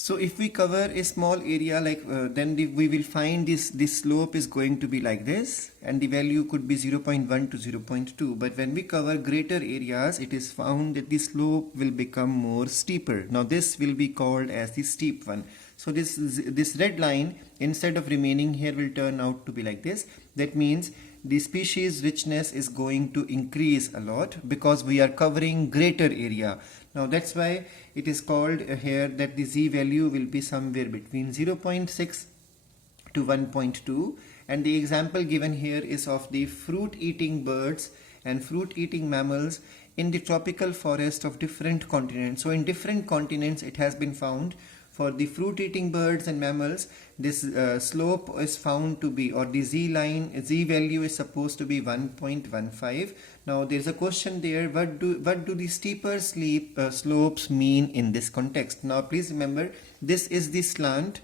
So if we cover a small area like then we will find this slope is going to be like this, and the value could be 0.1 to 0.2. But when we cover greater areas, it is found that the slope will become more steeper. Now this will be called as the steep one. So this red line, instead of remaining here, will turn out to be like this. That means the species richness is going to increase a lot because we are covering greater area. Now that's why it is called here that the z value will be somewhere between 0.6 to 1.2, and the example given here is of the fruit eating birds and fruit eating mammals in the tropical forest of different continents. So in different continents it has been found. For the fruit eating birds and mammals, this slope is found to be, or the z value is supposed to be 1.15. Now there is a question there, what do the steeper slopes mean in this context? Now please remember, this is the slant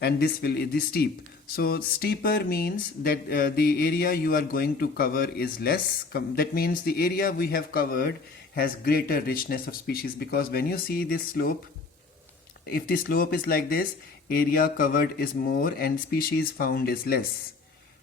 and this will is the steep. So steeper means that the area you are going to cover is less. That means the area we have covered has greater richness of species, because when you see this slope, if the slope is like this, area covered is more and species found is less.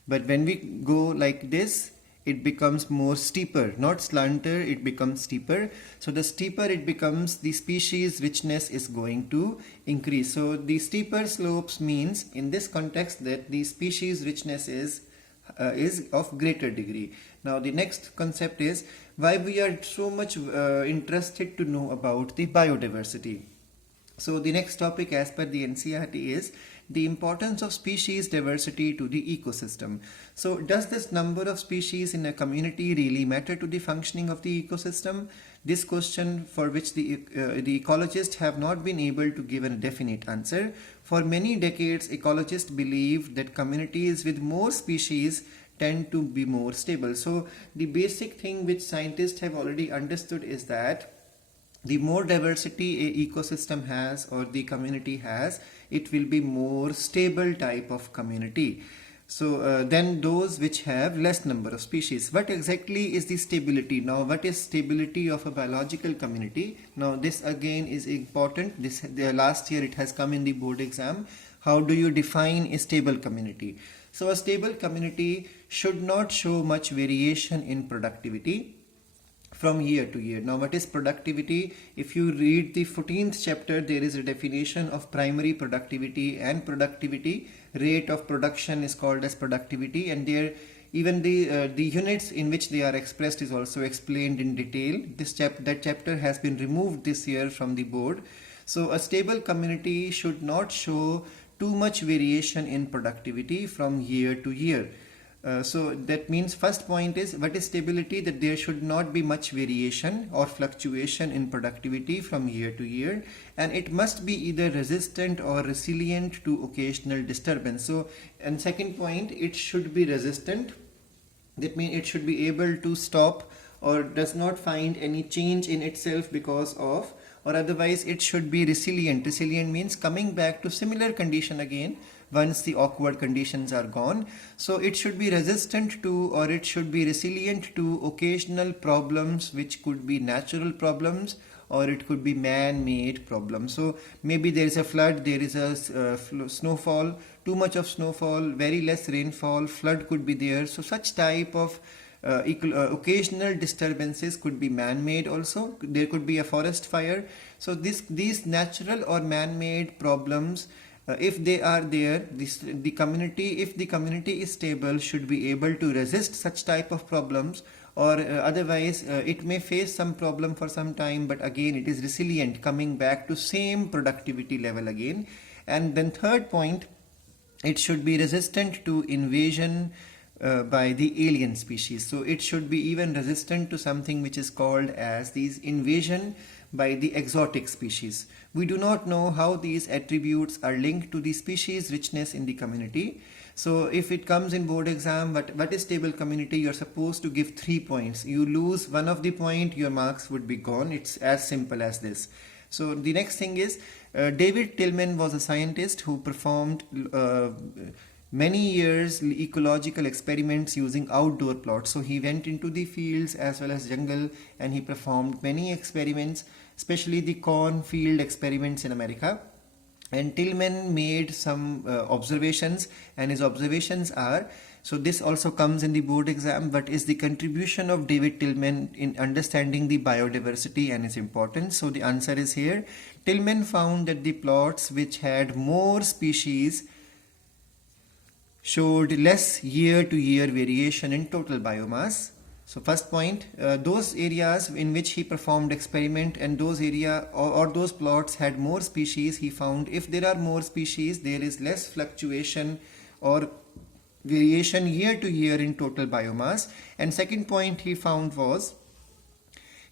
But when we go like this, it becomes more steeper, not slanter, it becomes steeper. So the steeper it becomes, the species richness is going to increase. So the steeper slopes means in this context that the species richness is of greater degree. Now the next concept is why we are so much interested to know about the biodiversity. So the next topic as per the NCERT is the importance of species diversity to the ecosystem. So does this number of species in a community really matter to the functioning of the ecosystem? This question, for which the ecologists have not been able to give a definite answer. For many decades, ecologists believed that communities with more species tend to be more stable. So the basic thing which scientists have already understood is that the more diversity a ecosystem has or the community has, it will be more stable type of community. So than those which have less number of species. What exactly is the stability? Now what is stability of a biological community? Now this again is important. The last year it has come in the board exam. How do you define a stable community? So a stable community should not show much variation in productivity from year to year. Now what is productivity? If you read the 14th chapter, there is a definition of primary productivity and productivity. Rate of production is called as productivity, and there even the units in which they are expressed is also explained in detail. That chapter has been removed this year from the board. So a stable community should not show too much variation in productivity from year to year. So that means first point is, what is stability? That there should not be much variation or fluctuation in productivity from year to year, and it must be either resistant or resilient to occasional disturbance. So, and second point, it should be resistant. That means it should be able to stop or does not find any change in itself because of, or otherwise it should be resilient. Resilient means coming back to similar condition again once the awkward conditions are gone. So it should be resistant to, or it should be resilient to occasional problems, which could be natural problems or it could be man-made problems. So maybe there is a flood, there is a snowfall, too much of snowfall, very less rainfall, flood could be there. So such type of occasional disturbances could be man-made also. There could be a forest fire. So these natural or man-made problems, if they are there, the community, if the community is stable, should be able to resist such type of problems, or otherwise it may face some problem for some time, but again it is resilient, coming back to same productivity level again. And then third point, it should be resistant to invasion by the alien species. So it should be even resistant to something which is called as these invasion by the exotic species. We do not know how these attributes are linked to the species richness in the community. So if it comes in board exam, what is stable community, you are supposed to give 3 points. You lose one of the point, your marks would be gone. It's as simple as this. So the next thing is, David Tillman was a scientist who performed many years ecological experiments using outdoor plots. So he went into the fields as well as jungle, and he performed many experiments, especially the cornfield experiments in America. And Tillman made some observations, and his observations are, so this also comes in the board exam, but is the contribution of David Tillman in understanding the biodiversity and its importance. So the answer is here. Tillman found that the plots which had more species showed less year-to-year variation in total biomass. So first point, those areas in which he performed experiment and those area or those plots had more species, he found if there are more species, there is less fluctuation or variation year to year in total biomass. And second point he found was,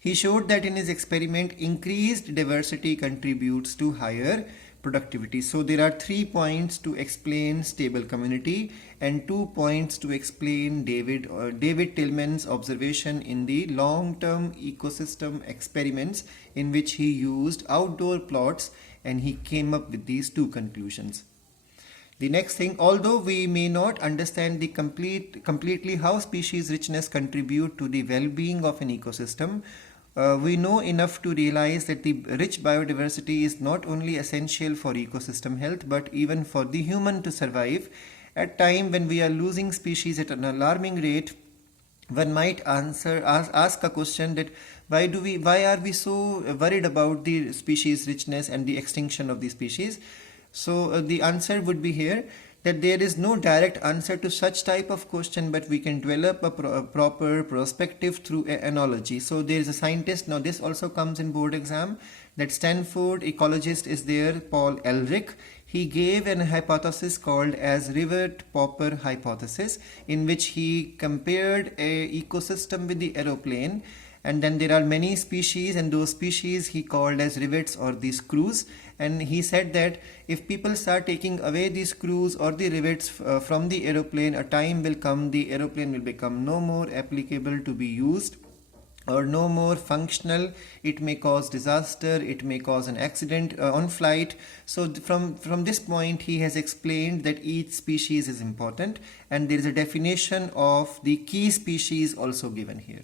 he showed that in his experiment, increased diversity contributes to higher productivity. So there are 3 points to explain stable community and 2 points to explain David Tillman's observation in the long-term ecosystem experiments in which he used outdoor plots, and he came up with these 2 conclusions. The next thing, although we may not understand the completely how species richness contribute to the well-being of an ecosystem, we know enough to realize that the rich biodiversity is not only essential for ecosystem health but even for the human to survive. At time when we are losing species at an alarming rate, one might ask a question that why are we so worried about the species richness and the extinction of the species? So the answer would be here that there is no direct answer to such type of question, but we can develop a proper perspective through analogy. So there is a scientist, now this also comes in board exam, that Stanford ecologist is there, Paul Ehrlich. He gave an hypothesis called as rivet-popper hypothesis, in which he compared a ecosystem with the aeroplane, and then there are many species, and those species he called as rivets or the screws. And he said that if people start taking away the screws or the rivets from the aeroplane, a time will come the aeroplane will become no more applicable to be used or no more functional. It may cause disaster, it may cause an accident on flight. So from this point he has explained that each species is important, and there is a definition of the key species also given here.